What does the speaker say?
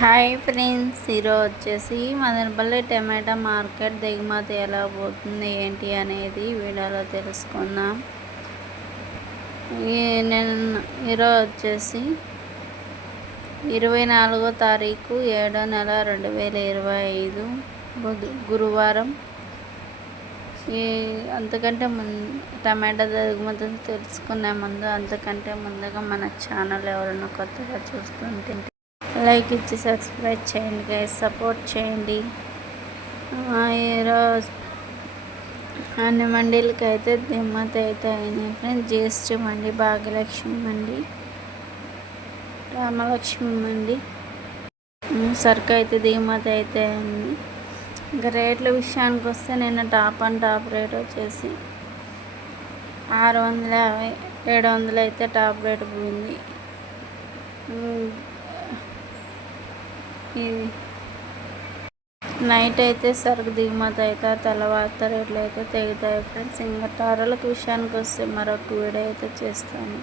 Hi friends ఈరోజు వచ్చేసి మదనపల్లి టమాటా market దిగుమతి ఎలా పోతుంది ఏంటి అనేది వీడియోలో తెలుసుకుందాం. నేను ఈరోజు వచ్చేసి ఇరవై నాలుగో తారీఖు ఏడో నెల రెండు వేల ఇరవై ఐదు గురువారం. ఈ అంతకంటే ముందు టమాటా దిగుమతి తెలుసుకునే ముందు అంతకంటే ముందుగా మన ఛానల్ ఎవరైనా కొత్తగా చూస్తుంటే లైక్ ఇచ్చి సబ్స్క్రైబ్ చేయండి గైస్ సపోర్ట్ చేయండి. ఈరోజు అన్ని మండీలకి అయితే దిమ్మత అయితే అయినాయి ఫ్రెండ్స్ జిఎస్టీ మండి భాగ్యలక్ష్మి మండి రామలక్ష్మి మండి. సరుకు అయితే దిగుమతి అయితే అయింది. ఇంకా రేట్ల విషయానికి వస్తే నిన్న టాప్ అండ్ టాప్ రేట్ వచ్చేసి ఆరు వందల యాభై ఏడు వందలు అయితే టాప్ రేట్ పోయింది. ఇది నైట్ అయితే సరుకు దిగుమతి అయితే తెల్లవారుత రేట్లు అయితే తెగుతాయి ఫ్రెండ్స్. ఇంకా టారలకు విషయానికి వస్తే మరొక వీడియో అయితే చేస్తాను.